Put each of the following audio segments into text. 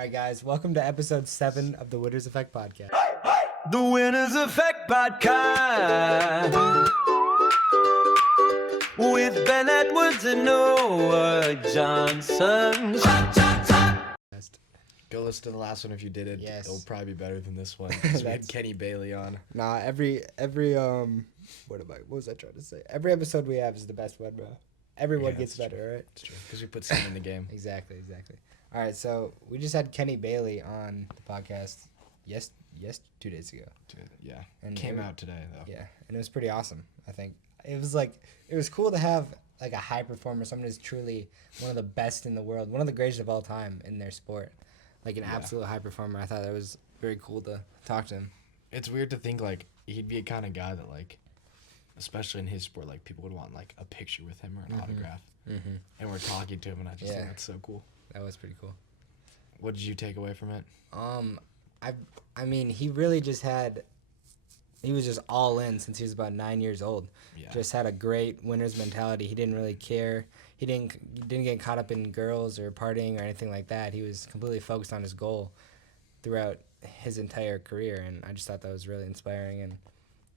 All right, guys, welcome to episode 7 of the Winners Effect podcast. The Winners Effect Podcast with Ben Edwards and Noah Johnson. Go listen to the last one if you did it. Yes. It'll probably be better than this one. 'Cause we had Kenny Bailey on. Nah, every what was I trying to say? Every episode we have is the best one, bro. Everyone gets that's better, right? It's true. Because we put skin in the game. Exactly. All right, so we just had Kenny Bailey on the podcast. Yes, 2 days ago. Yeah. And Came out today, though. Yeah, and it was pretty awesome. I think it was cool to have like a high performer, someone who's truly one of the best in the world, one of the greatest of all time in their sport, like an absolute high performer. I thought that was very cool to talk to him. It's weird to think, like, he'd be a kind of guy that, like, especially in his sport, like, people would want, like, a picture with him or an autograph. Mm-hmm. And we're talking to him, and I just think that's so cool. That was pretty cool. What did you take away from it? I mean, he really he was just all in since he was about 9 years old. Yeah. Just had a great winner's mentality. He didn't really care. He didn't get caught up in girls or partying or anything like that. He was completely focused on his goal throughout his entire career, and I just thought that was really inspiring, and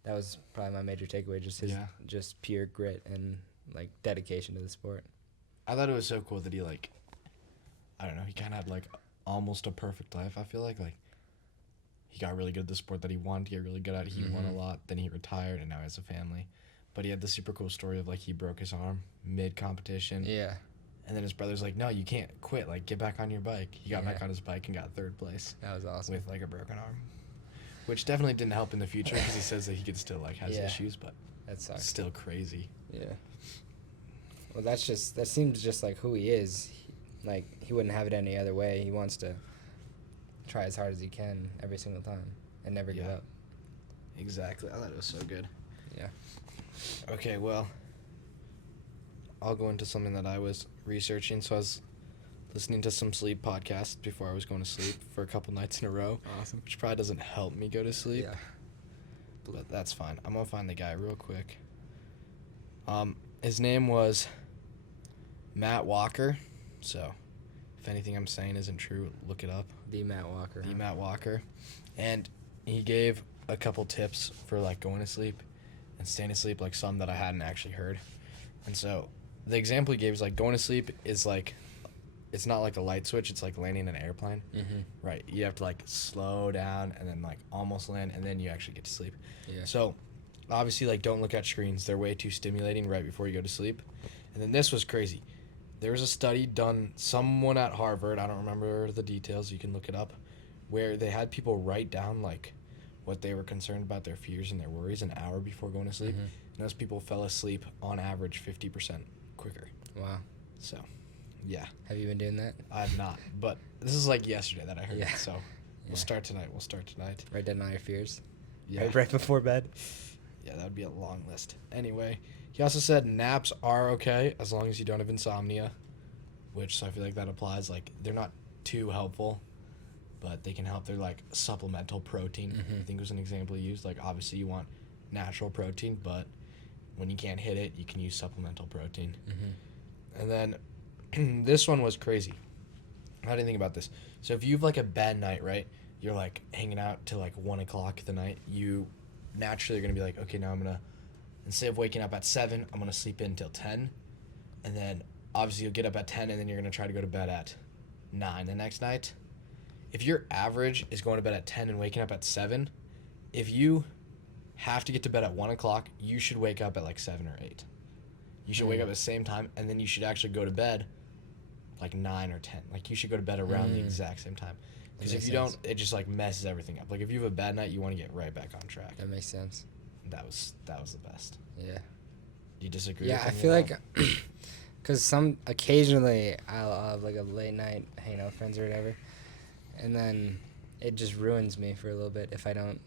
that was probably my major takeaway, just his just pure grit and like dedication to the sport. I thought it was so cool that he, like, I don't know, he kind of had, like, almost a perfect life, I feel like. Like, he got really good at the sport that he wanted to get really good at. He won a lot, then he retired, and now he has a family. But he had the super cool story of, like, he broke his arm mid-competition. Yeah. And then his brother's like, no, you can't quit. Like, get back on your bike. He got back on his bike and got third place. That was awesome. With, like, a broken arm. Which definitely didn't help in the future because he says that he could still, like, has issues, but that sucks. Still crazy. Yeah. Well, that seems just like who he is. He wouldn't have it any other way. He wants to try as hard as he can every single time and never give up. Exactly. I thought it was so good. Yeah. Okay, well, I'll go into something that I was researching. So I was listening to some sleep podcasts before I was going to sleep for a couple nights in a row. Awesome. Which probably doesn't help me go to sleep. Yeah. But that's fine. I'm going to find the guy real quick. His name was Matt Walker. So if anything I'm saying isn't true, look it up. The Matt Walker. Matt Walker. And he gave a couple tips for, like, going to sleep and staying asleep, like some that I hadn't actually heard. And so the example he gave is, like, going to sleep is, like, it's not like a light switch. It's like landing an airplane. Mm-hmm. Right. You have to, like, slow down and then, like, almost land, and then you actually get to sleep. Yeah. So obviously, like, don't look at screens. They're way too stimulating right before you go to sleep. And then this was crazy. There was a study done, someone at Harvard, I don't remember the details, you can look it up, where they had people write down, like, what they were concerned about, their fears and their worries, an hour before going to sleep. Mm-hmm. And those people fell asleep, on average, 50% quicker. Wow. So, yeah. Have you been doing that? I have not, but this is, like, yesterday that I heard it, so We'll start tonight. Write down all your fears? Yeah. Right before bed? Yeah, that would be a long list. Anyway, he also said naps are okay as long as you don't have insomnia, which, so I feel like that applies. Like, they're not too helpful, but they can help. They're, like, supplemental protein, I think was an example he used. Like, obviously you want natural protein, but when you can't hit it, you can use supplemental protein. And then this one was crazy. How do you think about this? So if you have, like, a bad night, right, you're, like, hanging out till, like, 1 o'clock the night, you naturally are going to be like, okay, now I'm going to, instead of waking up at 7, I'm going to sleep in till 10. And then obviously you'll get up at 10 and then you're going to try to go to bed at 9 the next night. If your average is going to bed at 10 and waking up at 7, if you have to get to bed at 1 o'clock, you should wake up at like 7 or 8. You should wake up at the same time, and then you should actually go to bed like 9 or 10. Like, you should go to bed around the exact same time. Because if you don't, it just, like, messes everything up. Like, if you have a bad night, you want to get right back on track. That makes sense. That was the best. Yeah. Do you disagree? Yeah, with I any feel of like, that? because occasionally I'll have like a late night hanging out with friends or whatever, and then it just ruins me for a little bit if I don't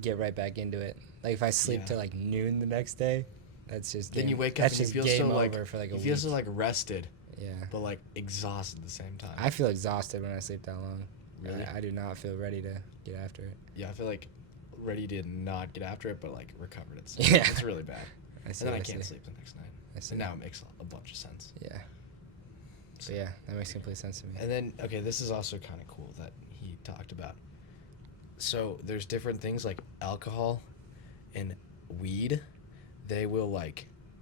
get right back into it. Like, if I sleep till like noon the next day, that's just then game, you wake up and you feel so like for like a you week. feel so like rested, Yeah. but like exhausted at the same time. I feel exhausted when I sleep that long. Really? I do not feel ready to get after it. Yeah, I feel like ready to not get after it, but like recovered at Yeah. It's really bad. I see, And then I I can't see. sleep the next night. I see. And now it makes a bunch of sense. Yeah. So yeah, that makes complete sense to me. And then, okay, this is also kind of cool that he talked about. So there's different things like alcohol and weed. They will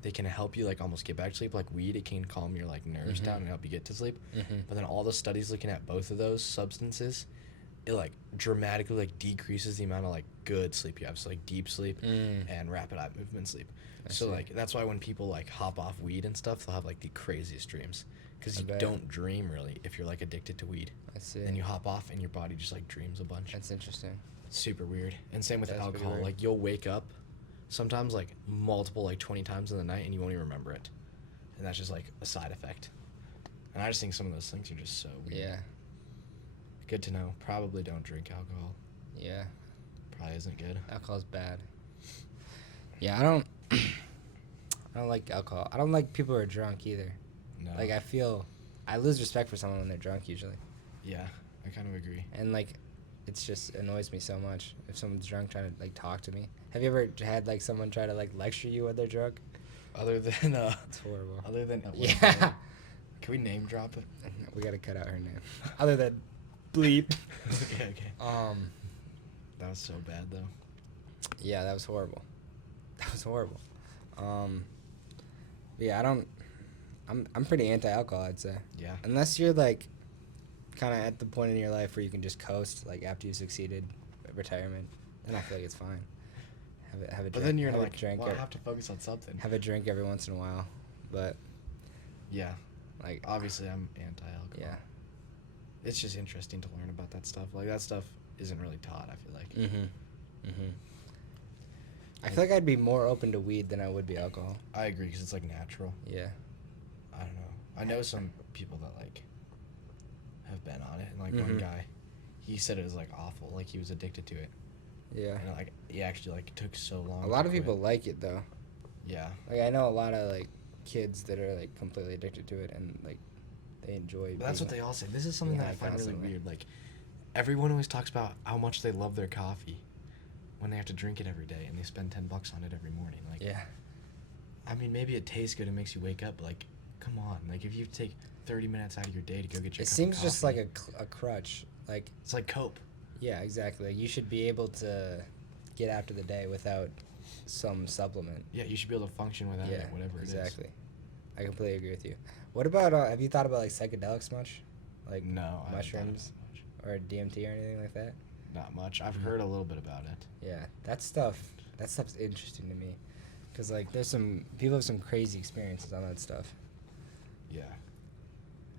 they can help you like almost get back to sleep. Like weed, it can calm your like nerves down and help you get to sleep. But then all the studies looking at both of those substances, it like dramatically like decreases the amount of like good sleep you have. So like deep sleep and rapid eye movement sleep. So like that's why when people like hop off weed and stuff, they'll have like the craziest dreams because you don't dream really if you're like addicted to weed. I see. Then you hop off and your body just like dreams a bunch. That's interesting. Super weird. And same with That's pretty alcohol. weird. Like you'll wake up sometimes like multiple like 20 times in the night and you won't even remember it. And that's just like a side effect. And I just think some of those things are just so weird. Yeah. Good to know. Probably don't drink alcohol. Yeah. Probably isn't good. Alcohol's bad. Yeah, I don't like alcohol. I don't like people who are drunk either. No. Like I lose respect for someone when they're drunk usually. Yeah, I kind of agree. And like it's just annoys me so much if someone's drunk trying to like talk to me. Have you ever had like someone try to like lecture you when they're drunk? Other than It's horrible. other than Yeah. Can we name drop it? We gotta cut out her name. Other than bleep. Okay. That was so bad though. Yeah, that was horrible. That was horrible. Yeah, I'm pretty anti-alcohol, I'd say. Yeah. Unless you're like kind of at the point in your life where you can just coast, like after you succeeded retirement, then I feel like it's fine. Have a drink. But then you're have like, a drink. well, I have to focus on something. Have a drink every once in a while, but Yeah. like Obviously, I'm anti-alcohol. yeah. It's just interesting to learn about that stuff. Like that stuff isn't really taught. I feel like. I feel like I'd be more open to weed than I would be alcohol. I agree because it's like natural. Yeah. I don't know. I know some people that like have been on it, and like one guy, he said it was like awful. Like he was addicted to it, Yeah. and like he actually like took so long. A lot to of people quit. like it though. Yeah. Like I know a lot of like kids that are like completely addicted to it and like they enjoy. But that's what they all say. This is something that I high find really constantly. weird. Like everyone always talks about how much they love their coffee when they have to drink it every day and they spend $10 on it every morning. Like Yeah. I mean, maybe it tastes good and makes you wake up. But like, come on. Like if you take 30 minutes out of your day to go get your It cup seems of just coffee, like a crutch. Like it's like cope. yeah, exactly. Like, you should be able to get after the day without some supplement. Yeah, you should be able to function without Yeah, it, whatever it is. exactly. I completely agree with you. What about have you thought about like psychedelics much? Like No, I haven't thought mushrooms about or DMT or anything like that? Not much. I've heard a little bit about it. Yeah, that stuff's interesting to me, cause like there's some people have some crazy experiences on that stuff. Yeah.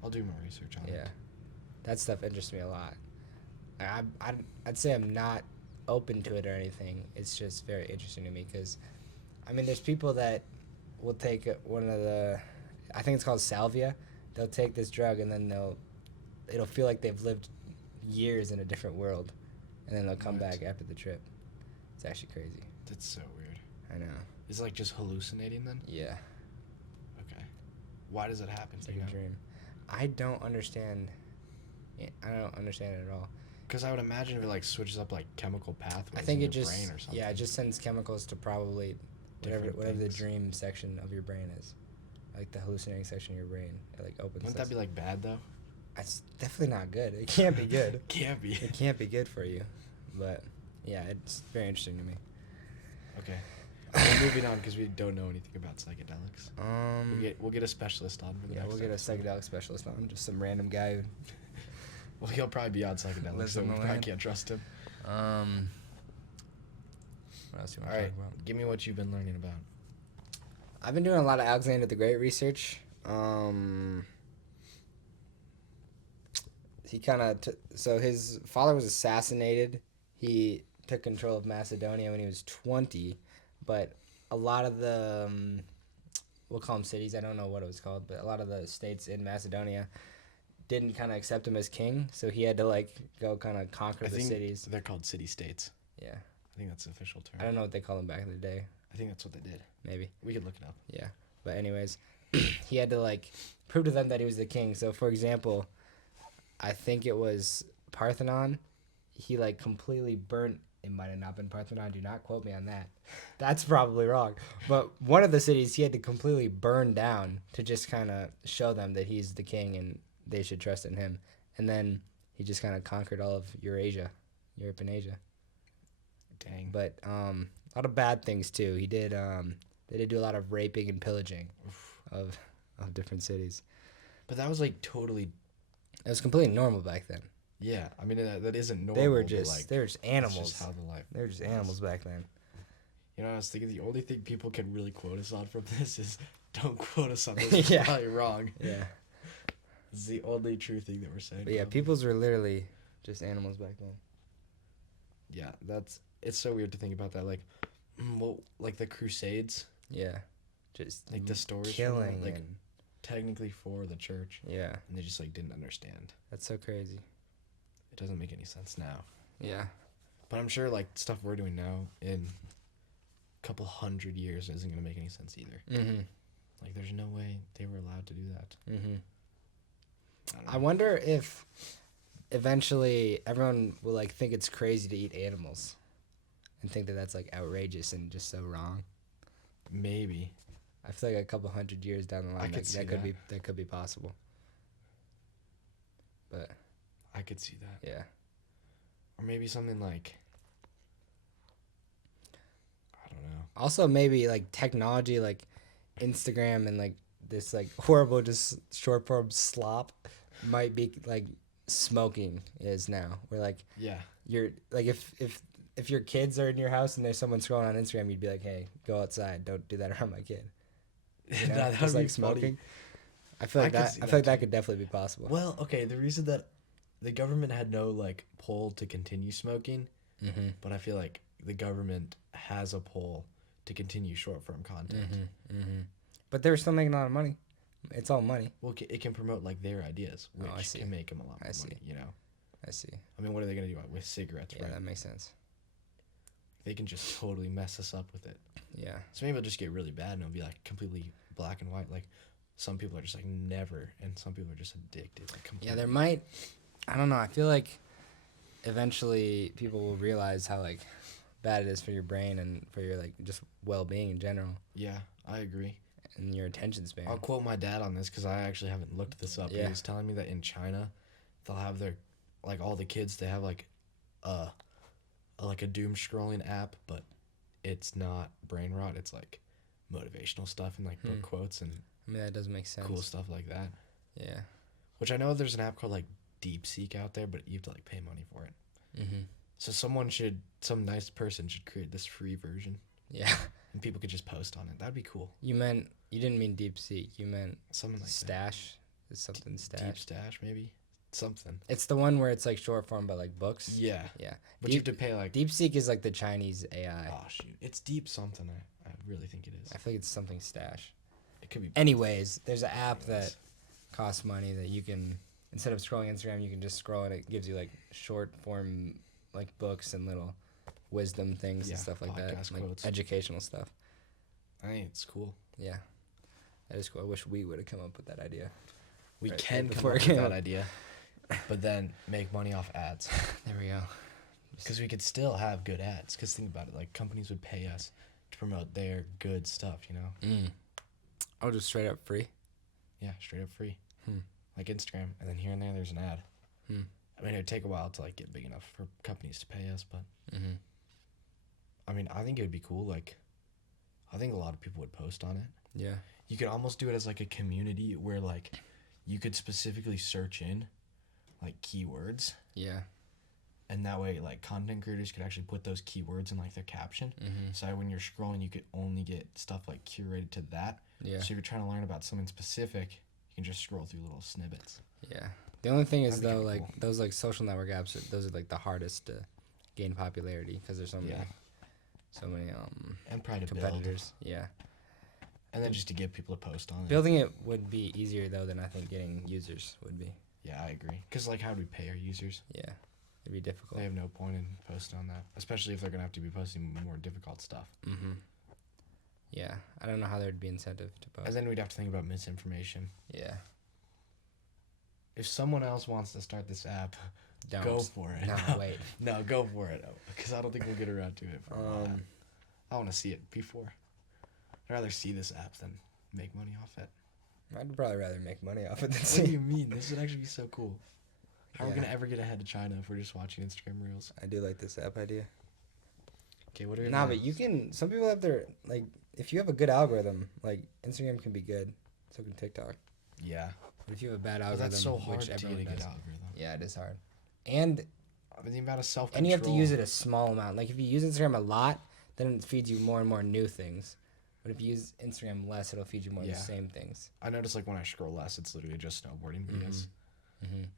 I'll do more research on Yeah, it. that stuff interests me a lot. I'd say I'm not open to it or anything. It's just very interesting to me because, I mean, there's people that will take one of the, I think it's called salvia. They'll take this drug and then it'll feel like they've lived years in a different world, and then they'll come What? back after the trip. It's actually crazy. That's so weird. I know. Is it like just hallucinating then? Yeah, Okay. Why does it happen? it's Do like you a know? dream. I don't understand. I don't understand it at all. Because I would imagine if it like switches up like chemical pathways I think in it your just brain or something. yeah, it just sends chemicals to probably Different whatever the things. dream section of your brain is, like the hallucinating section of your brain. It like opens. Wouldn't that be like bad though? It's definitely not good. It can't be good. Can't be. It can't be good for you, but yeah, it's very interesting to me. Okay. We're moving on because we don't know anything about psychedelics. We'll get a specialist on for the yeah, next we'll get a episode. psychedelic specialist on, just some random guy who Well, he'll probably be on psychedelics, Lives so in we the probably land. can't trust him. What else do you All want to right, talk about? give me what you've been learning about. I've been doing a lot of Alexander the Great research. He kind of so his father was assassinated. He took control of Macedonia when he was 20, but a lot of the we'll call them cities. I don't know what it was called, but a lot of the states in Macedonia didn't kind of accept him as king, so he had to like go kind of conquer I the think cities. they're called city-states. Yeah, I think that's the official term. I don't know what they called them back in the day. I think that's what they did. Maybe. We could look it up. Yeah. But anyways, he had to like prove to them that he was the king. So for example, I think it was Parthenon. He like completely burnt It might have not been Parthenon. Do not quote me on that. That's probably wrong. But one of the cities he had to completely burn down to just kind of show them that he's the king and they should trust in him. And then he just kind of conquered all of Eurasia, Europe and Asia. Dang. But a lot of bad things too. He did. They did do a lot of raping and pillaging of different cities. But that was like totally. It was completely normal back then. Yeah, I mean that isn't normal. They were but, just like, they were just that's animals. just how the life. They were just was. animals back then. You know, I was thinking the only thing people can really quote us on from this is don't quote us on this. It's Yeah. probably wrong. Yeah. It's the only true thing that we're saying. But yeah, probably. peoples were literally just animals back then. Yeah, it's so weird to think about that. Like, well, like the Crusades, Yeah. Just like the stories from killing that, like and technically for the church, yeah, and they just like didn't understand. that's so crazy. It doesn't make any sense now. Yeah. But I'm sure like stuff we're doing now in a couple hundred years isn't gonna make any sense either. Mhm. Like, there's no way they were allowed to do that. Mhm. I don't know. I wonder if eventually everyone will like think it's crazy to eat animals and think that that's like outrageous and just so wrong. Maybe. I feel like a couple hundred years down the line, could see that could be possible. But I could see that. yeah, Or maybe something like, I don't know. also maybe like technology, like Instagram and like this like horrible just short form slop, might be like smoking is now. Where like Yeah. you're like if your kids are in your house and there's someone scrolling on Instagram, you'd be like, hey, go outside, don't do that around my kid. You know? That'd Just be like smoking. funny. I feel like I could that. see I feel that like that too. could definitely be possible. Well, okay, the reason that the government had no like poll to continue smoking, Mm-hmm. but I feel like the government has a poll to continue short form content. Mm-hmm. Mm-hmm. But they're still making a lot of money. It's all money. Well, it can promote like their ideas, which I see. can make them a lot I more see. money. You know, I see. I mean, what are they gonna do with cigarettes? Yeah, Right? that makes sense. They can just totally mess us up with it. Yeah. So maybe it'll just get really bad and it'll be like completely black and white. Like some people are just like never, and some people are just addicted. Like, Yeah, completely. there might. I don't know. I feel like eventually people will realize how like bad it is for your brain and for your like just well-being in general Yeah, I agree. and your attention span. I'll quote my dad on this because I actually haven't looked this up. Yeah. He was telling me that in China, they'll have their, like all the kids, they have like a doom scrolling app, but it's not brain rot. It's like motivational stuff and like book quotes and I mean, that does make sense. cool stuff like that. Yeah. Which I know there's an app called like DeepSeek out there, but you have to like pay money for it. Mm-hmm. So some nice person should create this free version Yeah. and people could just post on it. That'd be cool. You didn't mean DeepSeek. You meant Something like that. Stash. Is something Stash? Deep Stash, maybe? Something. It's the one where it's like short form, but like books. Yeah. Yeah. But you have to pay like. DeepSeek is like the Chinese AI. Oh, shoot. It's deep something. I really think it is. I feel like it's something Stash. It could be. Anyways, there's an app that costs money that you can, instead of scrolling Instagram, you can just scroll and it gives you like short form like books and little wisdom things Yeah, and stuff like that, podcast like quotes. educational stuff. I think it's cool. Yeah, that is cool. I wish we would have come up with that idea. We Right, can right come before up it with came that up. idea, but then make money off ads. There we go. Because we could still have good ads. Because think about it. Like, companies would pay us to promote their good stuff, you know? Oh, just straight up free. Yeah, straight up free. Hmm. Like Instagram. And then here and there, there's an ad. Hmm. I mean, it would take a while to, like, get big enough for companies to pay us, but... Mm-hmm. I mean, I think it would be cool. Like, I think a lot of people would post on it. Yeah. You could almost do it as, like, a community where, like, you could specifically search in, like, keywords. Yeah. And that way, like, content creators could actually put those keywords in, like, their caption. Mm-hmm. So when you're scrolling, you could only get stuff, like, curated to that. Yeah. So if you're trying to learn about something specific, you can just scroll through little snippets. Yeah. The only thing is I think though, it'd be like cool. those like social network apps, those are like the hardest to gain popularity because there's so many, Yeah. so many And probably to build. competitors. Yeah. And then just to get people to post on it. Building it would be easier though than I think getting users would be. Yeah, I agree. Because, like, how do we pay our users? Yeah. It'd be difficult. They have no point in posting on that. Especially if they're going to have to be posting more difficult stuff. Mm-hmm. Yeah. I don't know how there'd be incentive to post. And then we'd have to think about misinformation. Yeah. if someone else wants to start this app, Don't. go for it. No, wait. No, go for it. Because I don't think we'll get around to it for a while. I want to see it before. I'd rather see this app than make money off it. I'd probably rather make money off it than What do see. you mean? This would actually be so cool. How are we Yeah. going to ever get ahead of China if we're just watching Instagram Reels? I do like this app idea. Okay, what are your Nah, names? but you can. Some people have their like. If you have a good algorithm, like Instagram can be good, so can TikTok. Yeah. But if you have a bad But algorithm, that's so hard which to get everyone a good does, algorithm. yeah, it is hard. And I mean, the amount of self-control. and you have to use it a small amount. Like if you use Instagram a lot, then it feeds you more and more new things. But if you use Instagram less, it'll feed you more of Yeah. the same things. I notice like when I scroll less, it's literally just snowboarding videos.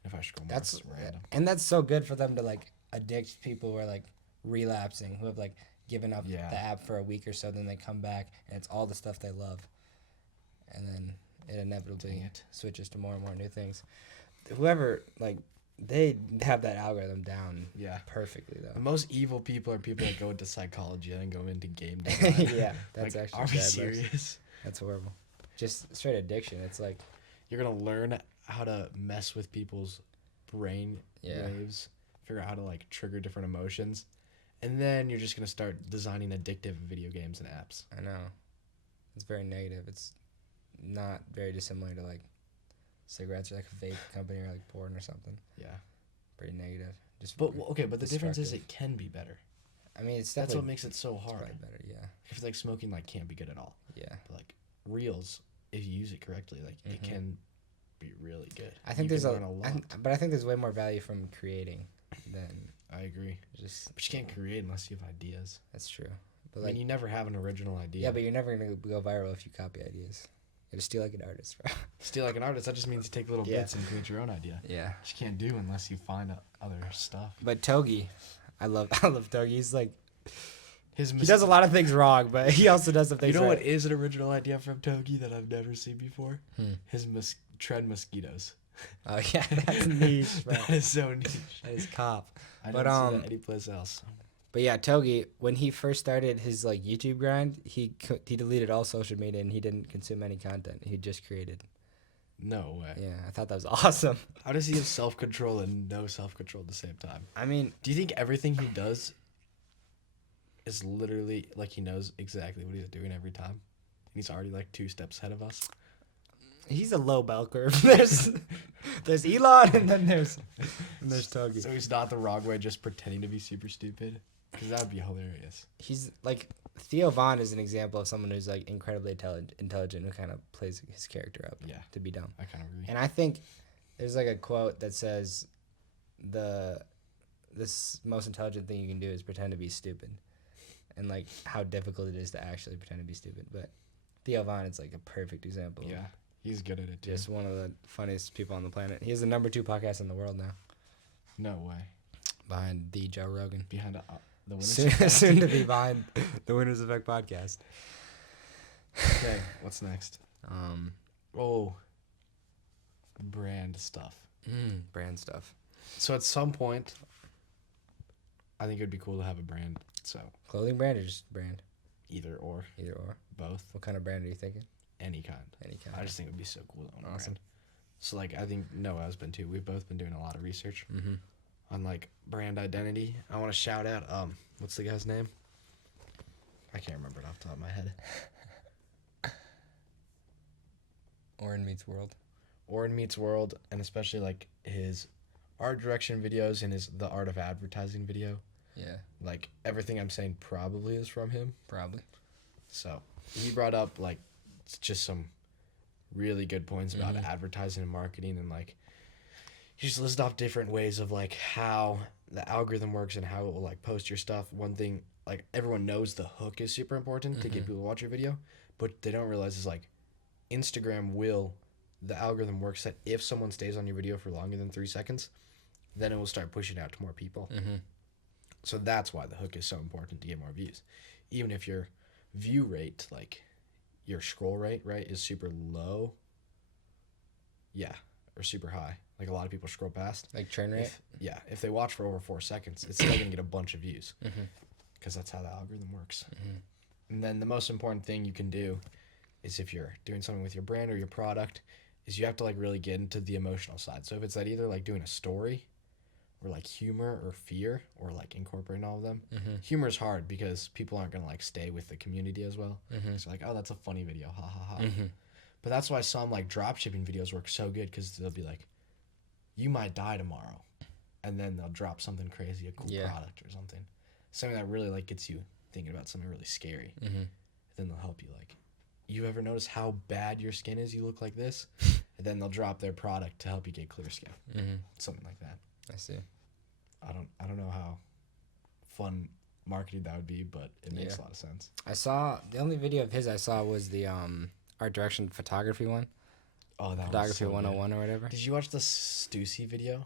If I scroll more, That's it's random. and that's so good for them to like addict people who are like relapsing, who have like given up Yeah. the app for a week or so, then they come back and it's all the stuff they love, and then it inevitably Dang it. switches to more and more new things. Whoever like they have that algorithm down Yeah. perfectly The though. most evil people are people that go into psychology and go into game design. Yeah, that's Like, actually are we bad, Lex. serious? That's horrible. Just straight addiction. It's like You're gonna learn how to mess with people's brain Yeah. waves, figure out how to like trigger different emotions, and then you're just gonna start designing addictive video games and apps. I know. It's very negative. It's not very dissimilar to like cigarettes or like a vape company or like porn or something. Yeah. Pretty negative. Just But okay, but the difference is destructive. it can be better. I mean, it's That's definitely what makes it so it's hard. probably better. Yeah. I feel like smoking like can't be good at all. Yeah. But like reels, if you use it correctly, like it can be really good. I think You there's can a, learn lot. but I think there's way more value from creating than I agree. just. But you can't create unless you have ideas. That's true. But I like, mean, you never have an original idea. yeah, but you're never gonna go viral if you copy ideas. You gotta steal like an artist, bro. Steal like an artist, that just means you take little Yeah. bits and create your own idea. Yeah. Which you can't do unless you find other stuff. But Togi, I love Togi. He's like His he does a lot of things wrong, but he also does some You things know right. what is an original idea from Togi that I've never seen before? His tread mosquitoes. Oh yeah, that's niche, bro. That is so niche. That is cop. I But, don't see that anyplace else. But yeah, Togi, when he first started his like YouTube grind, he deleted all social media and he didn't consume any content. He just created. No way. Yeah, I thought that was awesome. How does he have self-control and no self-control at the same time? I mean, Do you think everything he does is literally like he knows exactly what he's doing every time? And he's already like 2 steps ahead of us? he's a low bell curve. There's Elon and then there's Togi. So he's not the wrong way, just pretending to be super stupid? Because that would be hilarious. He's like Theo Vaughn is an example of someone who's like incredibly intelligent who kind of plays his character up Yeah. to be dumb. I kind of agree. And I think there's like a quote that says this most intelligent thing you can do is pretend to be stupid. And like how difficult it is to actually pretend to be stupid. But Theo Vaughn is like a perfect example. Yeah. He's good at it too. Just one of the funniest people on the planet. He has the #2 podcast in the world now, No way. behind the Joe Rogan. Behind the winners. Soon to be behind the Winners Effect podcast. Okay, what's next? Oh, brand stuff. Brand stuff. So at some point, I think it would be cool to have a brand. So Clothing brand or just brand? either or, Either or. both, What kind of brand are you thinking? any kind. Any kind. I just think it would be so cool to own a Awesome. brand. So like, I think Noah's been too. We've both been doing a lot of research on like brand identity. I want to shout out what's the guy's name? I can't remember it off the top of my head. Oren Meets World. Oren Meets World, and especially like his art direction videos and his The Art of Advertising video. Yeah, Like everything I'm saying probably is from him. probably. So he brought up like just some really good points about advertising and marketing, and like he just listed off different ways of like how the algorithm works and how it will like post your stuff. One thing, like everyone knows the hook is super important to get people to watch your video, but they don't realize is like the algorithm works that if someone stays on your video for longer than 3 seconds, then it will start pushing out to more people. So that's why the hook is so important to get more views. Even if your view rate, like your scroll rate, right, is super low. Yeah, or super high. Like a lot of people scroll past. Like churn rate. If they watch for over 4 seconds, it's still gonna get a bunch of views. Because that's how the algorithm works. And then the most important thing you can do is if you're doing something with your brand or your product, is you have to like really get into the emotional side. So if it's that either like doing a story or like humor or fear or like incorporating all of them. Humor is hard because people aren't going to like stay with the community as well. So like, oh, that's a funny video. Ha ha ha. But that's why some like drop shipping videos work so good, because they'll be like, you might die tomorrow. And then they'll drop something crazy, a cool product or something. Something that really like gets you thinking about something really scary. Then they'll help you like, you ever notice how bad your skin is? You look like this. And then they'll drop their product to help you get clear skin. Something like that. I see. I don't know how fun marketing that would be, but it makes a lot of sense. I saw the only video of his I saw was the art direction photography one. Oh, that Photography was so 101 or whatever. Did you watch the Stussy video?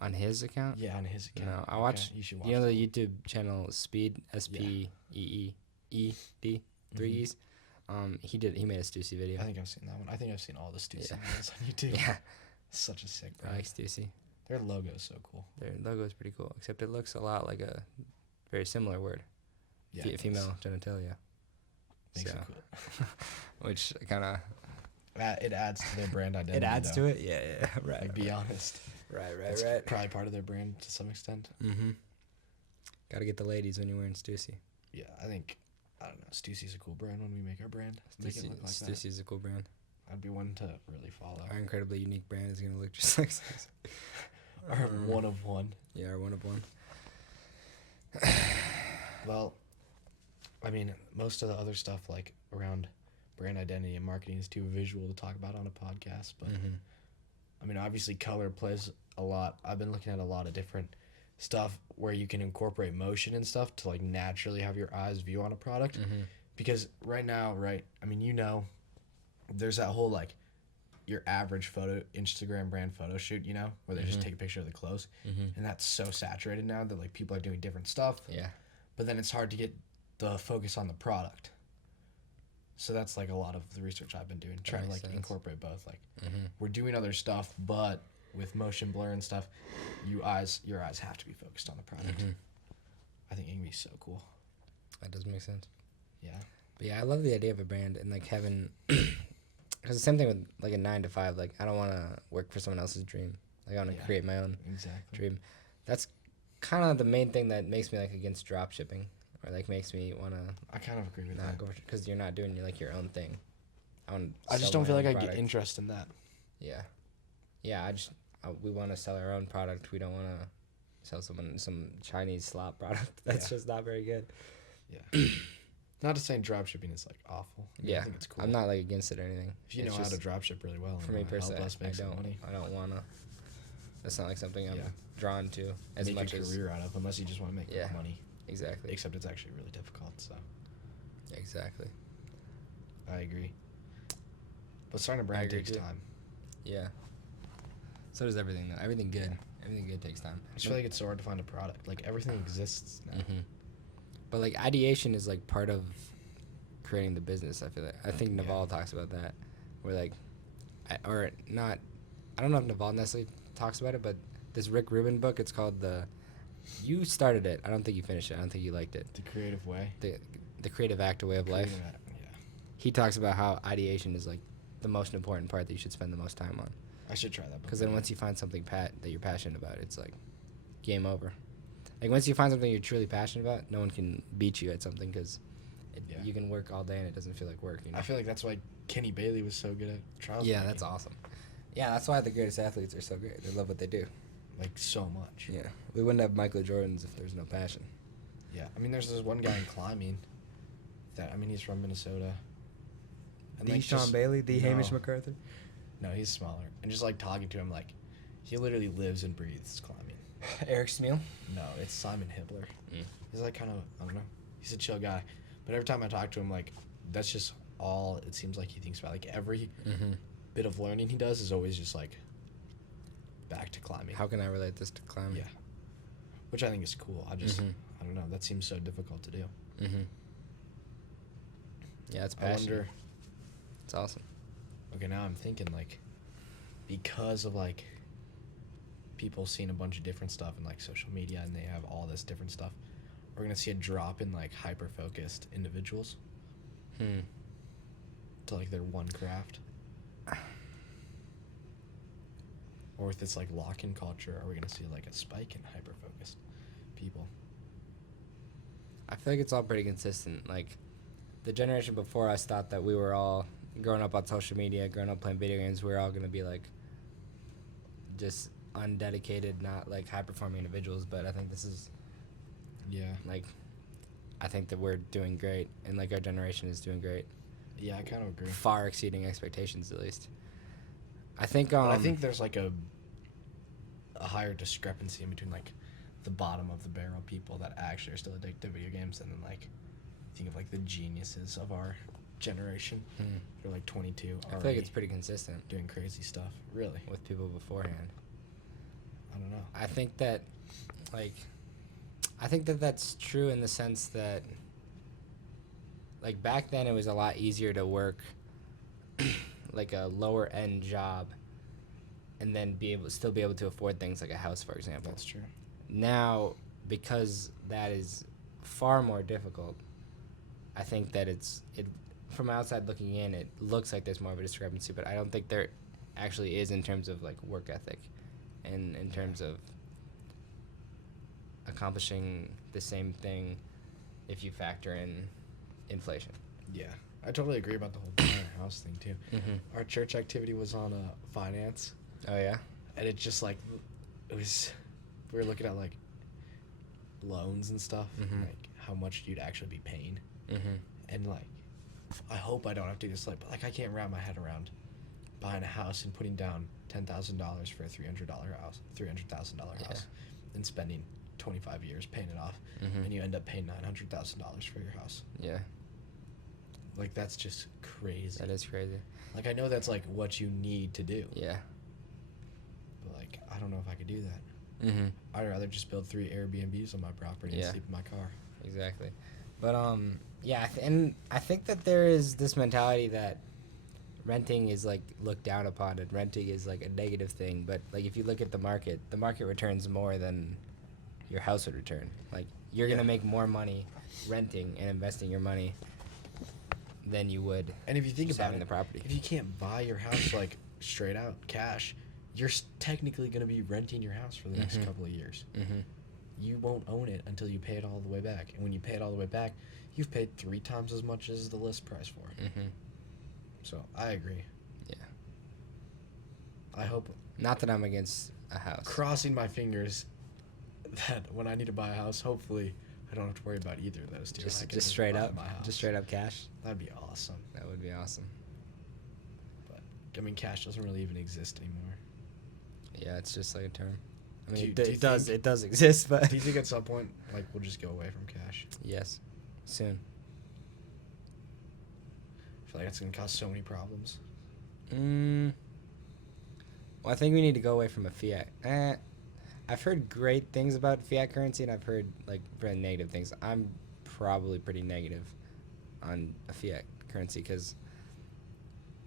On his account? Yeah, on his account. No, I watched. You should watch. You know the YouTube channel Speed, SPEED, 3 E's. He made a Stussy video. I think I've seen that one. I think I've seen all the Stussy videos on YouTube. Yeah, Such a sick I brand. like Stussy. Their logo is so cool. Their logo is pretty cool, except it looks a lot like a very similar word. Yeah, it does. Female genitalia. Makes So, it cool. which kind of It adds to their brand identity. it adds though. to it. Yeah, right. Like, be honest. Right, It's right. probably part of their brand to some extent. Got to get the ladies when you're wearing Stussy. Yeah, I don't know. Stussy's a cool brand when we make our brand. Make it look like that. Stussy's a cool brand. I'd be one to really follow. Our incredibly unique brand is gonna look just like Stussy. Or one of one. Yeah, our one of one. Well, I mean, most of the other stuff like around brand identity and marketing is too visual to talk about on a podcast. But I mean, obviously, color plays a lot. I've been looking at a lot of different stuff where you can incorporate motion and stuff to like naturally have your eyes view on a product. Because right now, I mean, you know, there's that whole like your average Instagram brand photo shoot, you know, where they just take a picture of the clothes, and that's so saturated now that like people are doing different stuff. Yeah. But then it's hard to get the focus on the product. So that's like a lot of the research I've been doing, trying to like incorporate both. Like we're doing other stuff, but with motion blur and stuff, your eyes have to be focused on the product. I think it can be so cool. That does make sense. Yeah. But yeah, I love the idea of a brand and like having, because the same thing with like a 9 to 5. Like I don't want to work for someone else's dream. Like I want to create my own dream. That's kind of the main thing that makes me like against drop shipping, or like makes me want to. I kind of agree with not that. go, because you're not doing like your own thing. I just don't feel like I get interest in that. Yeah. Yeah, we want to sell our own product. We don't want to sell someone some Chinese slop product. That's just not very good. Yeah. Not to say drop shipping is like awful. I mean, I think it's cool. I'm not like against it or anything. If you know how to drop ship really well, For me personally, help us make some money. I don't want to. That's not like something I'm drawn to as make much a as career out of, unless you just want to make money. Exactly. Except it's actually really difficult. So. Exactly. I agree. But starting a brand takes time. Yeah. So does everything though. Everything good. Everything good takes time. I just feel like it's so hard to find a product. Like everything exists now. But like ideation is like part of creating the business. I feel like I think Naval talks about that, where like, I don't know if Naval necessarily talks about it, but this Rick Rubin book, it's called You started it. I don't think you finished it. I don't think you liked it. The Creative Way. The Creative Act, A Way of Life. Yeah. He talks about how ideation is like the most important part that you should spend the most time on. I should try that book. Because then once you find something that you're passionate about, it's like game over. Like once you find something you're truly passionate about, no one can beat you at something, because you can work all day and it doesn't feel like work. You know? I feel like that's why Kenny Bailey was so good at trials. Yeah, that's awesome. Yeah, that's why the greatest athletes are so great. They love what they do. Like so much. Yeah, we wouldn't have Michael Jordans if there's no passion. Yeah, I mean, there's this one guy in climbing he's from Minnesota. And The like, Sean just- Bailey, the no. Hamish MacArthur. No, he's smaller. And just like talking to him, like he literally lives and breathes climbing. Eric Smeal. No, it's Simon Hibbler. Mm. He's like kind of, I don't know. He's a chill guy. But every time I talk to him, like, that's just all it seems like he thinks about. Like, every bit of learning he does is always just, like, back to climbing. How can I relate this to climbing? Yeah. Which I think is cool. I don't know. That seems so difficult to do. Yeah, it's I passion. wonder, It's awesome. okay, now I'm thinking, like, because of, like, people seeing a bunch of different stuff in, like, social media and they have all this different stuff, we're going to see a drop in, like, hyper-focused individuals to, like, their one craft. or with this like lock-in culture, are we gonna see like a spike in hyper-focused people? I feel like it's all pretty consistent. Like, the generation before us thought that we were all growing up on social media, growing up playing video games, we were all going to be, like, just undedicated, not, like, high-performing individuals. But I think this is, Yeah. like, I think that we're doing great, and, like, our generation is doing great. Yeah, I kind of agree. Far exceeding expectations, at least. I think, But I think there's like a higher discrepancy in between like the bottom of the barrel people that actually are still addicted to video games, and then like think of like the geniuses of our generation. They're like 22. I feel like it's pretty consistent doing crazy stuff. Really? with people beforehand. I don't know. I think that, like, that's true in the sense that, like, back then it was a lot easier to work like a lower end job and then still be able to afford things like a house, for example. That's true. Now, because that is far more difficult, I think that it from outside looking in, it looks like there's more of a discrepancy, but I don't think there actually is in terms of like work ethic and in terms of accomplishing the same thing if you factor in inflation. Yeah, I totally agree about the whole buying a house thing too. Mm-hmm. Our church activity was on finance, Oh, yeah? and it just like it was. We were looking at like loans and stuff, like how much you'd actually be paying, and like I hope I don't have to do this. Like, but like I can't wrap my head around buying a house and putting down $10,000 for a $300,000 house, and spending 25 years paying it off, and you end up paying $900,000 for your house. Yeah. Like, that's just crazy. That is crazy. Like, I know that's like what you need to do, Yeah. but like I don't know if I could do that. Mm-hmm. I'd rather just build 3 Airbnbs on my property and Yeah. sleep in my car. Exactly. But yeah, and I think that there is this mentality that renting is like looked down upon, and renting is like a negative thing. But like if you look at the market returns more than your house would return. Like you're gonna make more money renting and investing your money than you would And if you think just about having it, the property. if you can't buy your house like straight out cash, you're technically going to be renting your house for the next couple of years. Mm-hmm. You won't own it until you pay it all the way back. And when you pay it all the way back, you've paid 3 times as much as the list price for it. Mm-hmm. So I agree. Yeah. I hope, Not that I'm against a house. crossing my fingers, that when I need to buy a house, hopefully I don't have to worry about either of those two. and I can Just straight buy up. my house. Just straight up cash. That'd be awesome. That would be awesome. But I mean, cash doesn't really even exist anymore. Yeah, it's just like a term. I Do mean, you- do you it does think- it does exist, but Do you think at some point, like, we'll just go away from cash? yes, soon. I feel like that's going to cause so many problems. Well, I think we need to go away from a fiat. I've heard great things about fiat currency, and I've heard like very negative things. I'm probably pretty negative on a fiat currency because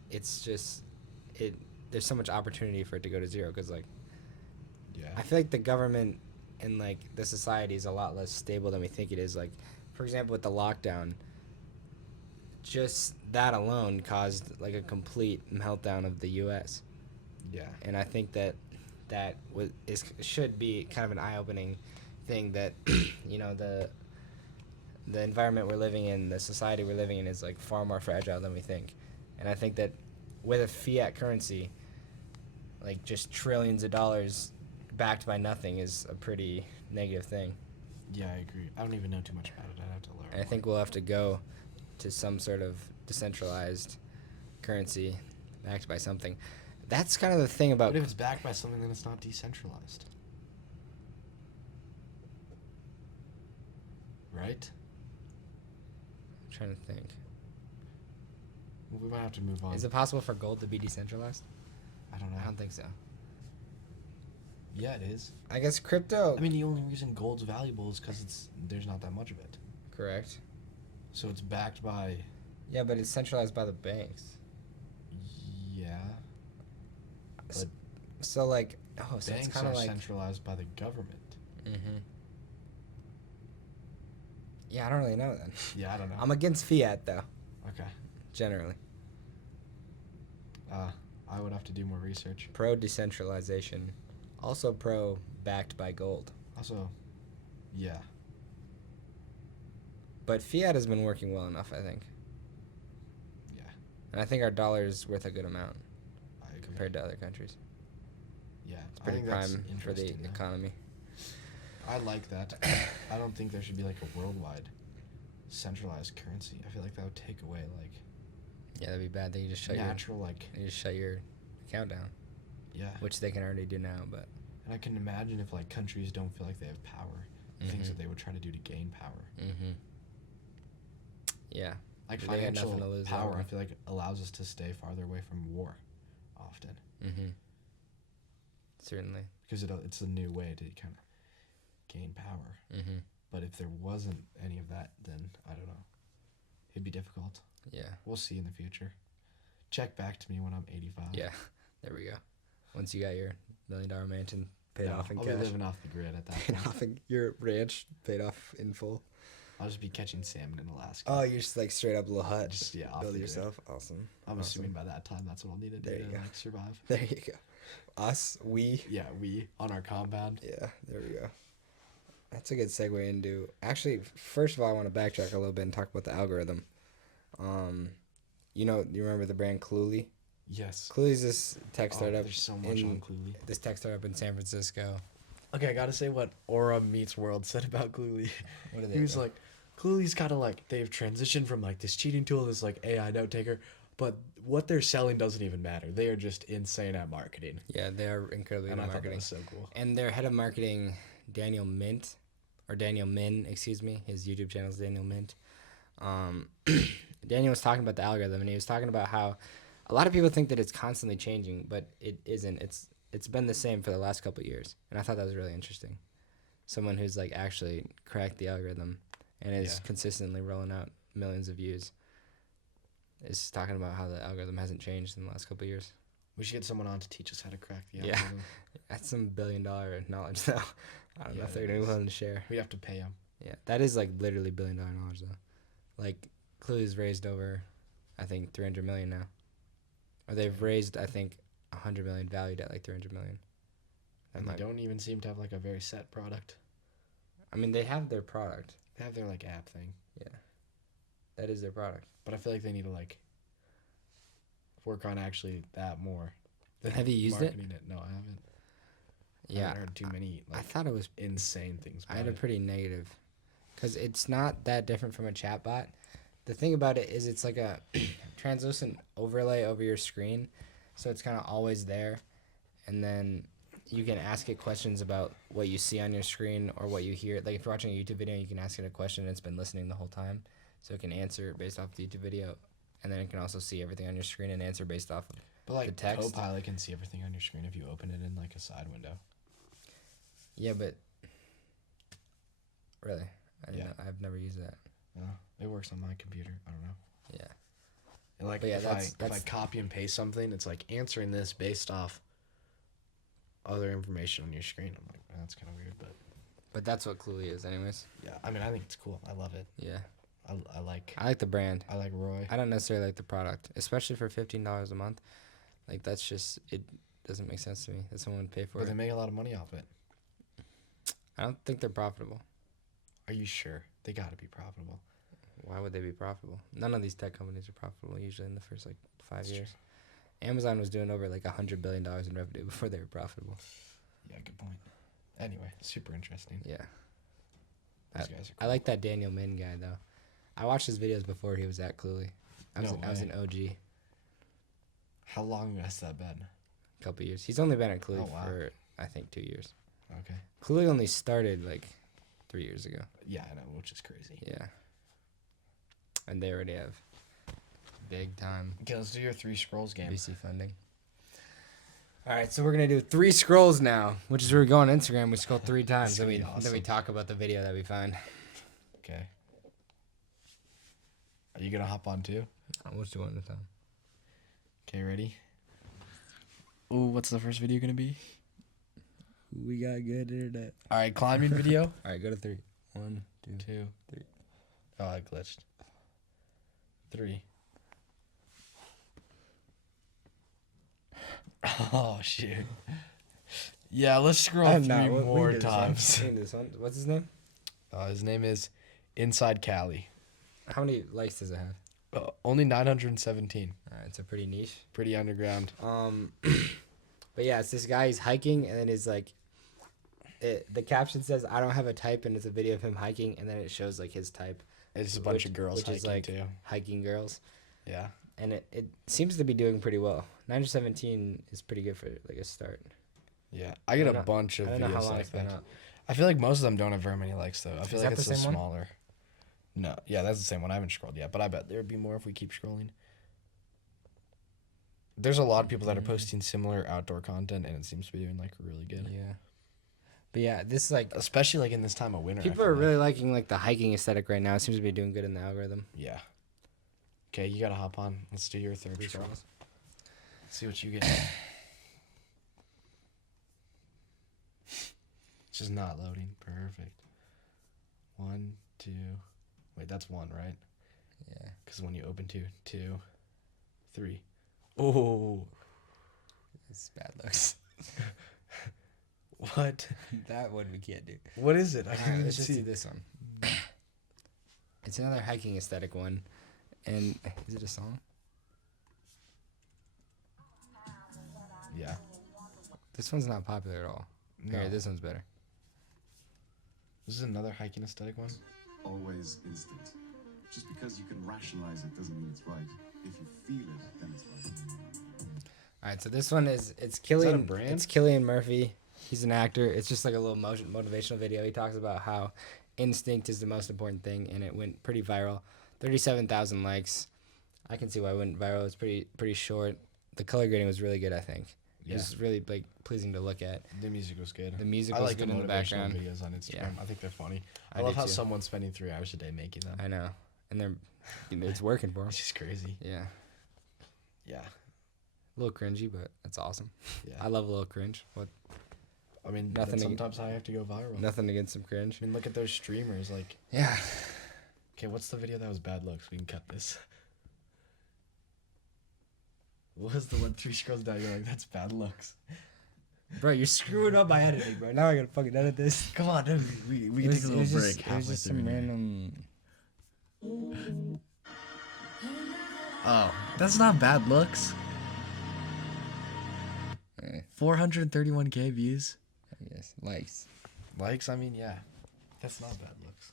it's just there's so much opportunity for it to go to zero. Because like Yeah. I feel like the government and like the society is a lot less stable than we think it is. Like, for example, with the lockdown, just that alone caused like a complete meltdown of the U.S. Yeah. And I think that should be kind of an eye-opening thing that you know the environment we're living in, the society we're living in is like far more fragile than we think. And I think that with a fiat currency, like just trillions of dollars backed by nothing is a pretty negative thing. Yeah, I agree. I don't even know too much about it. I'd have to learn. And I think we'll have to go to some sort of decentralized currency backed by something. That's kind of the thing about But if it's backed by something, then it's not decentralized. Right? I'm trying to think. Well, we might have to move on. Is it possible for gold to be decentralized? I don't know. I don't think so. Yeah, it is. I guess crypto. I mean, the only reason gold's valuable is because there's not that much of it. Correct. So it's backed by. Yeah, but it's centralized by the banks. Yeah. But So like, oh, so it's banks kind are of like. centralized by the government. Mm-hmm. Yeah, I don't really know then. Yeah, I don't know. I'm against fiat though, Okay. generally. I would have to do more research. Pro decentralization. Also pro backed by gold. Also, yeah. But fiat has been working well enough, I think. Yeah. And I think our dollar is worth a good amount I agree. compared to other countries. Yeah. It's pretty prime for the economy. I like that. I don't think there should be like a worldwide centralized currency. I feel like that would take away like Yeah, that'd be bad. They just shut natural like you just shut your account down, yeah. which they can already do now. But And I can imagine if like countries don't feel like they have power, things that they would try to do to gain power. Yeah, Like They got financial nothing to lose that power, way. I feel like allows us to stay farther away from war, often certainly. because it's a new way to kind of gain power. But if there wasn't any of that, then I don't know. It'd be difficult. Yeah, We'll see in the future. Check back to me when I'm 85. yeah. There we go. Once you got your $1 million mansion paid No, off in I'll cash, be living off the grid at that paid point. off in your ranch paid off in full. I'll just be catching salmon in Alaska. Oh, you're just like straight up little hut. Just, yeah, off build the it grid. yourself. Awesome. I'm Awesome. assuming by that time that's what I'll need to do There you to go. like survive. There you go. Us, we. Yeah, we on our compound. Yeah, there we go. That's a good segue into. Actually, first of all, I want to backtrack a little bit and talk about the algorithm. You remember the brand Cluely? Yes. Cluely's this tech startup. There's so much in, on Cluely. This tech startup in San Francisco. Okay, I gotta say what Aura Meets World said about Cluely. What are they? He was like, Cluely's kind of like they've transitioned from like this cheating tool, this like AI note taker, but what they're selling doesn't even matter. They are just insane at marketing. Yeah, they're incredibly And good I at thought that marketing. was so cool. And their head of marketing, Daniel Min, excuse me. His YouTube channel is Daniel Mint. Daniel was talking about the algorithm, and he was talking about how a lot of people think that it's constantly changing, but it isn't. It's been the same for the last couple of years, and I thought that was really interesting. Someone who's like actually cracked the algorithm and is consistently rolling out millions of views is talking about how the algorithm hasn't changed in the last couple of years. We should get someone on to teach us how to crack the Yeah. algorithm. That's some $1 billion knowledge, though. I don't know if they're gonna be willing to share. We have to pay them. Yeah, that is like literally $1 billion knowledge, though. Like, Cluely's raised over, I think, 300 million now, or they've raised, I think, 100 million, valued at like 300 million. That And might, they don't even seem to have like a very set product. I mean, they have their product. They have their like app thing, That is their product. but I feel like they need to like work on actually that more. than Have you used it? marketing it? No, I haven't. I Yeah, haven't heard too many I like thought it was. insane things. I had about a it. pretty negative, because it's not that different from a chatbot. The thing about it is it's like a translucent overlay over your screen, so it's kind of always there, and then you can ask it questions about what you see on your screen or what you hear. Like if you're watching a YouTube video, you can ask it a question and it's been listening the whole time, so it can answer based off the YouTube video, and then it can also see everything on your screen and answer based off of But like the text. Copilot can see everything on your screen if you open it in like a side window. Yeah, but really, Yeah. I've never used that. It works on my computer. I don't know. Yeah. And like But yeah, if I that's- copy and paste something, it's like answering this based off other information on your screen. I'm like, "Man, that's kind of weird, But that's what Cluely is, anyways. yeah. I mean, I think it's cool. I love it. Yeah. I like I like the brand. Roy. I don't necessarily like the product, especially for $15 a month. Like that's just it doesn't make sense to me that someone would pay for But they it. make a lot of money off it. I don't think they're profitable. Are you sure? They got to be profitable. Why would they be profitable? None of these tech companies are profitable usually in the first like 5 That's years. Amazon was doing over like $100 billion in revenue before they were profitable. Yeah, good point. Anyway, super interesting. Yeah. Those guys are I like that Daniel Min guy though. I watched his videos before he was at Cluely. I was No an OG a How long has that been? couple years. He's only been at Cluely Oh, wow. for I think 2 years. Okay. Cluely only started like 3 years ago. Yeah, I know, which is crazy. Yeah. And they already have big time Okay, let's do your 3 scrolls game. VC funding. All right, so we're gonna do 3 scrolls now, which is where we go on Instagram. We scroll 3 times, That's then we gonna be then we awesome. talk about the video that we find. Okay. Are you gonna hop on too? Let's do one at a time. Okay, ready? Ooh, what's the first video gonna be? We got good internet. All right, climbing video. All right, go to 3. 1, 2. 2, 3. Oh, I glitched. 3. Oh shit. Yeah, let's scroll I'm three not. We more can do this one. times. We can do this one. What's his name? His name is Inside Cali. How many likes does it have? Only 917. It's a pretty niche. Pretty underground. But yeah, it's this guy. He's hiking, and then he's like, the caption says, "I don't have a type," and it's a video of him hiking, and then it shows like his type. It's a bunch of girls which hiking is like too. hiking girls, Yeah. and it seems to be doing pretty well. 917 is pretty good for like a start. Yeah. I get I a don't- bunch of I don't know how videos long like it's been that. up. I feel like most of them don't have very many likes though. I feel Is like that it's the a same one? smaller. No, yeah, that's the same one. I haven't scrolled yet, but I bet there'd be more if we keep scrolling. There's a lot of people that are posting similar outdoor content, and it seems to be doing like really good. Yeah. But yeah, this is like Especially like in this time of winter. I people feel are like. really liking like the hiking aesthetic right now. It seems to be doing good in the algorithm. Yeah. Okay, you gotta hop on. Let's do your third scroll. See what you get. It's just not loading. Perfect. 1, 2. Wait, that's 1, right? Yeah. Because when you open 2, 2, 3. Oh, It's bad looks. what? That one we can't do. What is it? I Alright, can't even let's just see. do this one. It's another hiking aesthetic one. And is it a song? Yeah. This one's not popular at all. No. Here, this one's better. This is another hiking aesthetic one. Always instinct. Just because you can rationalize it doesn't mean it's right. If you feel it, then it's right. All right, so this one it's Killian. brand? It's Killian Murphy. He's an actor. It's just like a little motivational video. He talks about how instinct is the most important thing, and it went pretty viral. 37,000 likes. I can see why it went viral. It's pretty short. The color grading was really good. I think it Yeah. was really like pleasing to look at. The music was good. The music I was like good the in the motivational background. videos on Instagram. Yeah. I think they're funny. I I love do how too. someone's spending 3 hours a day making them. I know, and it's working for him. It's just crazy. Yeah, Yeah. a little cringy, but that's awesome. Yeah. I love a little cringe. What? I mean, Nothing that's to- sometimes how I have to go viral. Nothing against some cringe. I mean, look at those streamers. Like, Yeah. okay, what's the video that was bad looks? We can cut this. What was the one 3 scrolls down? You're like, that's bad looks. Bro, you're screwing up my editing, bro. Now I gotta fucking edit this. Come on, dude. We can take a little break. It was just some random. Oh, that's not bad looks. 431K views. Yes, likes. Likes, I mean, yeah. That's not bad looks.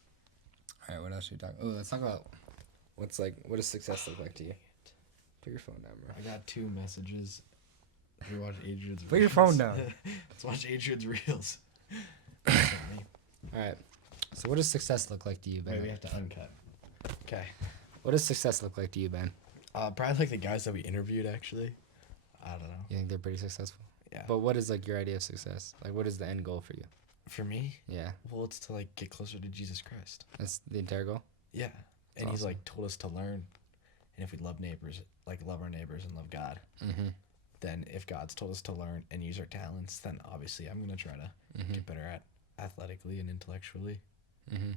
All right, what else should we talk? Oh, let's talk about what does success look like to you? Put your phone down, bro. I got 2 messages. We watch Adrian's Put your phone reels. down. Let's watch Adrian's reels. All right. So, what does success look like to you, Ben? Wait, we have to uncut. Okay. What does success look like to you, Ben? Probably like the guys that we interviewed, actually. I don't know. You think they're pretty successful? Yeah. But what is like your idea of success? Like, what is the end goal for you? For me, Yeah, well, it's to like get closer to Jesus Christ. that's the entire goal. Yeah. And he's awesome. like told us to learn. And if we love neighbors, like love our neighbors and love God, Mm-hmm. then if God's told us to learn and use our talents, then obviously I'm going to try to get better at athletically and intellectually. Mm-hmm.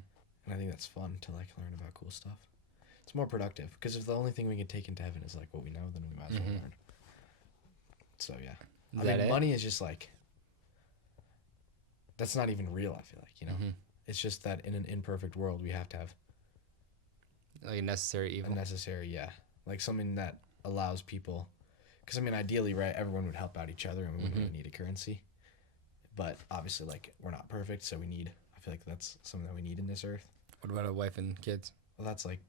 And I think that's fun to like learn about cool stuff. It's more productive because if the only thing we can take into heaven is like what we know, then we might as well learn. So yeah, Is I that mean, it? money is just like that's not even real. I feel like it's just that in an imperfect world we have to have Like a necessary a evil. necessary, like something that allows people. Because I mean, ideally, right, everyone would help out each other, and we wouldn't really need a currency. But obviously, like we're not perfect, so we need. I feel like that's something that we need in this earth. What about a wife and kids? Well, that's like,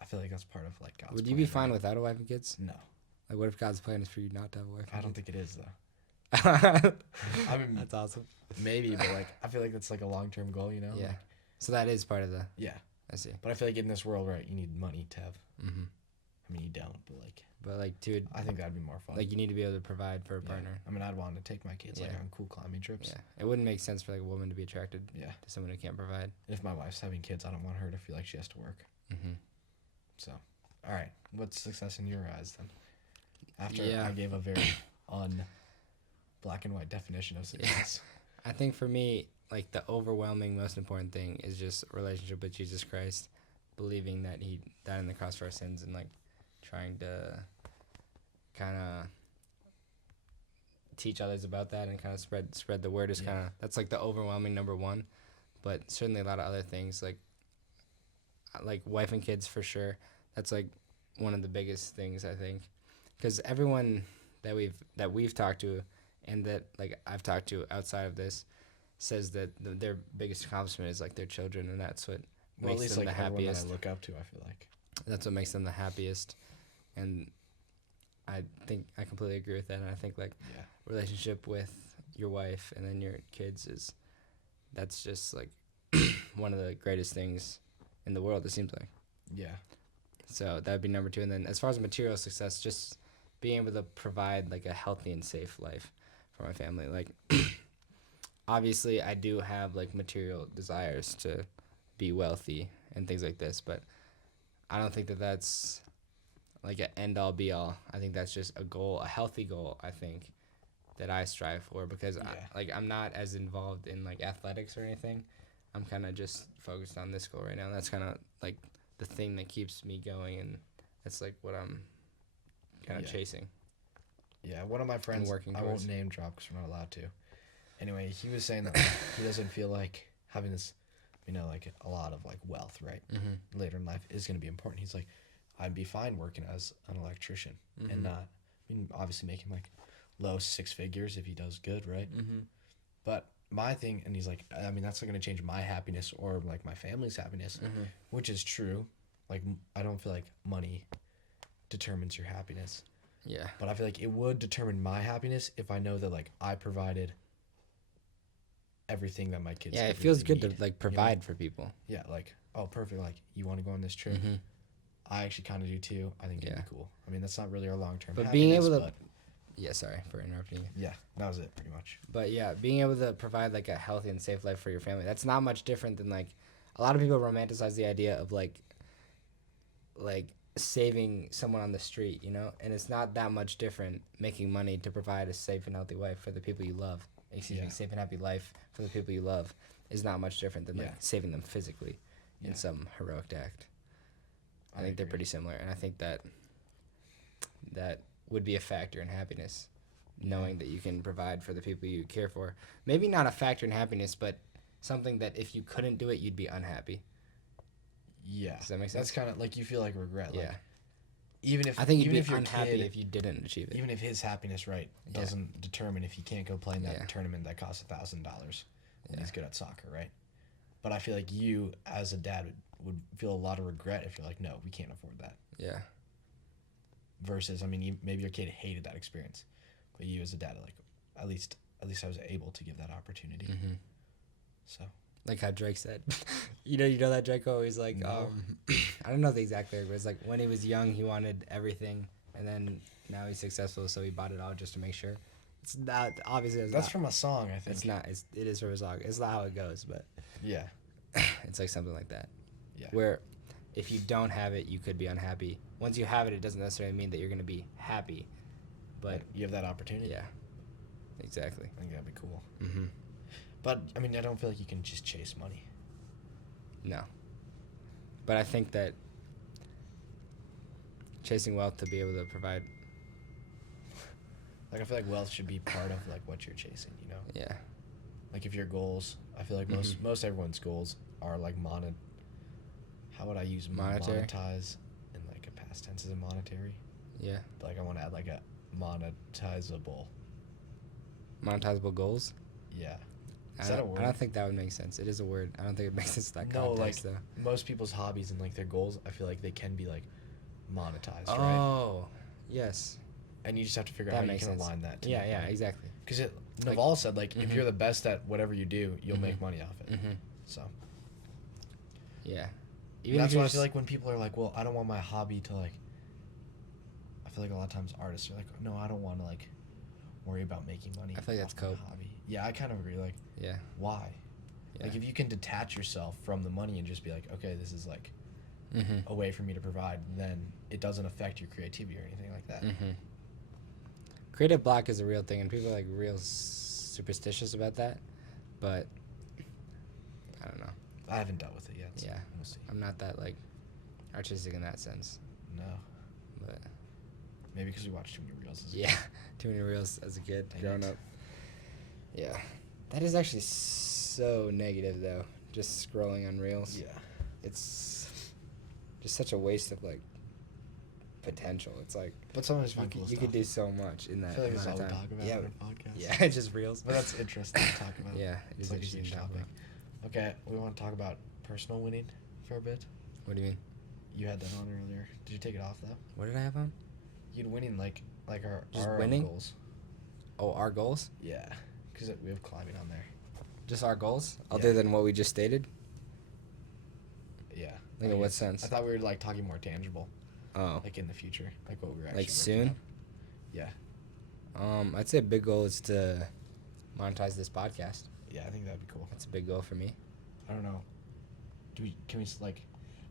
I feel like that's part of like God's. Would you be plan, fine right? without a wife and kids? No, Like, what if God's plan is for you not to have a wife? I don't think it is though. think. I mean, That's awesome. maybe, but like I feel like that's like a long-term goal, you know? Yeah. Like, So that is part of the. yeah, I see. but I feel like in this world, right, you need money to have. Mm-hmm. I mean, you don't, but like But like, dude, I think that'd be more fun. like you need to be able to provide for a Yeah. partner. I mean, I'd want to take my kids like Yeah. on cool climbing trips. Yeah. It wouldn't make sense for like a woman to be attracted Yeah. to someone who can't provide. And if my wife's having kids, I don't want her to feel like she has to work. Mm-hmm. So, all right, what's success in your eyes then? After Yeah. I gave a very black and white definition of success. I think for me, like the overwhelming, most important thing is just relationship with Jesus Christ, believing that He died on the cross for our sins, and like trying to kind of teach others about that and kind of spread the word is Yeah. kind of, that's like the overwhelming number one. But certainly a lot of other things like wife and kids for sure. That's like one of the biggest things, I think, because everyone that we've talked to and that like I've talked to outside of this says that their biggest accomplishment is like their children, and that's what Well, at makes least them like the everyone that happiest. I look up to, I feel like. That's what makes them the happiest, and I think I completely agree with that. And I think like Yeah. relationship with your wife and then your kids that's just like one of the greatest things in the world, it seems like. Yeah. So that would be number two. And then as far as material success, just being able to provide like a healthy and safe life for my family. Like obviously I do have like material desires to be wealthy and things like this, but I don't think that that's like an end all be all. I think that's just a goal, a healthy goal, I think, that I strive for, because I'm not as involved in like athletics or anything. I'm kind of just focused on this goal right now. And that's kind of like the thing that keeps me going, and that's like what I'm kind of Yeah. chasing. Yeah, one of my friends, working I won't towards. name drop because we're not allowed to. Anyway, he was saying that like, he doesn't feel like having this, like a lot of like wealth, right? Mm-hmm. Later in life is going to be important. He's like, I'd be fine working as an electrician and not, obviously making like low six figures if he does good, right? Mm-hmm. But my thing, and he's like, that's not going to change my happiness or like my family's happiness, Mm-hmm. which is true. Like, I don't feel like money determines your happiness. Yeah. But I feel like it would determine my happiness if I know that like I provided everything that my kids. Yeah, it could feels really good need, to like provide for people. Yeah, like, oh, perfect. Like, you want to go on this trip? Mm-hmm. I actually kind of do too. I think it'd Yeah. be cool. That's not really our long term. But being able to, but yeah, sorry for interrupting you. yeah, that was it pretty much. But yeah, being able to provide like a healthy and safe life for your family, that's not much different than like a lot of people romanticize the idea of like saving someone on the street, and it's not that much different making money to provide a safe and healthy life for the people you love. Yeah. Safe and happy life for the people you love is not much different than like Yeah. saving them physically in Yeah. some heroic act. I I think they're agree. pretty similar, and I think that would be a factor in happiness, knowing that you can provide for the people you care for. Maybe not a factor in happiness, but something that if you couldn't do it, you'd be unhappy. Yeah. Does that make That's sense? kind of like you feel like regret. Yeah. Like, even if I think you'd even be if your unhappy kid, if you didn't achieve it. even if his happiness doesn't determine if he can't go play in that Yeah. tournament that costs $1,000 when Yeah. he's good at soccer, right? But I feel like you as a dad would feel a lot of regret if you're like, no, we can't afford that. Yeah. Versus, maybe your kid hated that experience, but you as a dad, like, at least I was able to give that opportunity. Mm-hmm. So Like how Drake said. you know that Drake always like, No. I don't know the exact lyric, but it's like when he was young, he wanted everything, and then now he's successful, so he bought it all just to make sure. It's not, obviously, that's from a song, I think. It's not. It is from a song. It's not how it goes, but Yeah. it's like something like that. Yeah. Where if you don't have it, you could be unhappy. Once you have it, it doesn't necessarily mean that you're going to be happy. But you have that opportunity. yeah, exactly. I think that'd be cool. Mm-hmm. But I don't feel like you can just chase money. No. But I think that chasing wealth to be able to provide, Like, I feel like wealth should be part of like what you're chasing. yeah. Like if your goals, I feel like most everyone's goals are like How would I use Monetary? monetize in like a past tense? Is it monetary? Yeah. But like I want to add like a monetizable. Monetizable goals. Yeah. I Is that a don't- word? I don't think that would make sense. It is a word. I don't think it makes sense in that No, like context, though. most people's hobbies and like their goals, I feel like they can be like monetized, right? Oh, yes. And you just have to figure That out how you makes can sense. align that. Yeah, yeah, exactly. Because Like- Naval said like if Mhm. you're the best at whatever you do, you'll Mhm. make money off it. Mm-hmm. So Yeah. that's if why I you're feel like when people are like, well, I don't want my hobby to like. I feel like a lot of times artists are like, no, I don't want to like worry about making money. I feel like that's off my cope. hobby. Yeah, I kind of agree. Like, Yeah. why? Yeah. Like, if you can detach yourself from the money and just be like, okay, this is like Mm-hmm. a way for me to provide, then it doesn't affect your creativity or anything like that. Mm-hmm. Creative block is a real thing, and people are like real superstitious about that. But I don't know. I haven't dealt with it yet. So Yeah. we'll see. I'm not that like artistic in that sense. No. But Maybe because we watched too many reels. As a Yeah, kid. too many reels as a kid Dang growing it. up. Yeah, that is actually so negative though. Just scrolling on reels. Yeah. It's just such a waste of like potential. It's like But sometimes you, find cool you stuff. could do so much in I that feel like this is all amount we of talk time. about Yeah, on our podcast. yeah, just reels. But that's interesting to talk about. Yeah, it It's is like a interesting huge to talk topic. about. Okay, we want to talk about personal winning for a bit. What do you mean? You had that on earlier. Did you take it off though? What did I have on? You'd winning like Just our winning? own goals. Oh, our goals? Yeah, because we have climbing on there. Just our goals, Yeah. other than what we just stated. Yeah. Like I in what guess. sense? I thought we were like talking more tangible, Oh, like in the future, like what we were actually like working soon. on. Yeah. I'd say a big goal is to monetize this podcast. Yeah, I think that'd be cool. That's a big goal for me. I don't know. Can we like,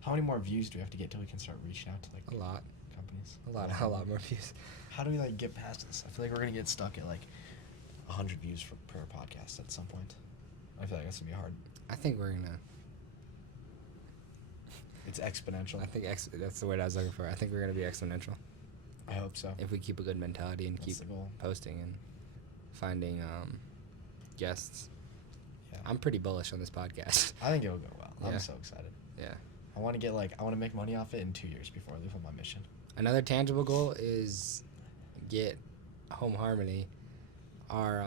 how many more views do we have to get till we can start reaching out to like A lot, companies? a lot more views. How do we like get past this? I feel like we're gonna get stuck at like 100 views per podcast at some point. I feel like that's gonna be hard. I think we're gonna. It's exponential. I think that's the word I was looking for. I think we're gonna be exponential I hope so. if we keep a good mentality and That's keep the goal. posting and finding guests. Yeah. I'm pretty bullish on this podcast. I think it'll go well. Yeah. I'm so excited. Yeah. I want to make money off it in 2 years before I leave on my mission. Another tangible goal is get Home Harmony, our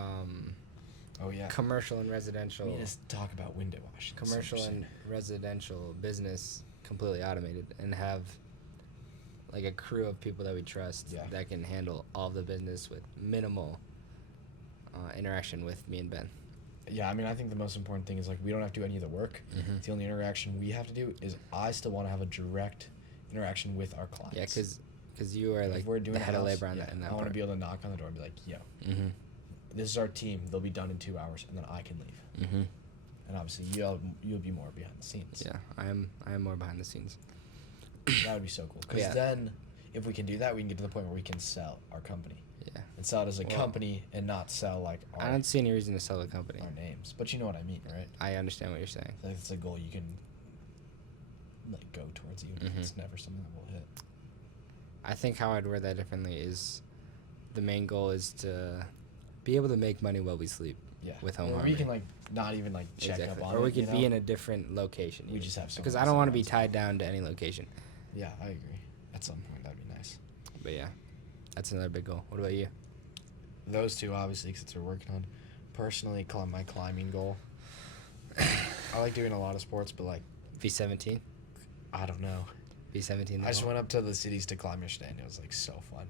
Oh yeah. commercial and residential We need to talk about window washing. That's commercial and interesting. residential business completely automated and have like a crew of people that we trust Yeah. that can handle all the business with minimal interaction with me and Ben. Yeah, I mean, I think the most important thing is like we don't have to do any of the work. Mhm. The only interaction we have to do is I still want to have a direct interaction with our clients. Yeah, because you are If like we're doing the a head of house, labor on yeah, that. In that I want to part. be able to knock on the door and be like, "Yo, Mm-hmm. this is our team. They'll be done in 2 hours, and then I can leave." Mm-hmm. And obviously, you'll be more behind the scenes. Yeah, I am more behind the scenes. That would be so cool. Because Yeah. then, if we can do that, we can get to the point where we can sell our company Yeah, and sell it as a Well, company and not sell like I don't see any reason to sell the company. our names. But you know what I mean, right? I understand what you're saying. I think it's a goal you can like go towards, even if Mhm. it's never something that we'll hit. I think how I'd word that differently is the main goal is to be able to make money while we sleep. Yeah. With Home Or we Harmony. can like not even like check Exactly. up on Or it. we could you be know? in a different location. We even. just have someone because I else don't that want to be runs it. tied down to any location. Yeah, I agree. At some point, that'd be nice. But yeah, that's another big goal. What about you? Those two, obviously, because we're working on. Personally, my climbing goal. I like doing a lot of sports, but like V17. I don't know. V17. I just went up to the cities to climb yesterday, and it was like so fun.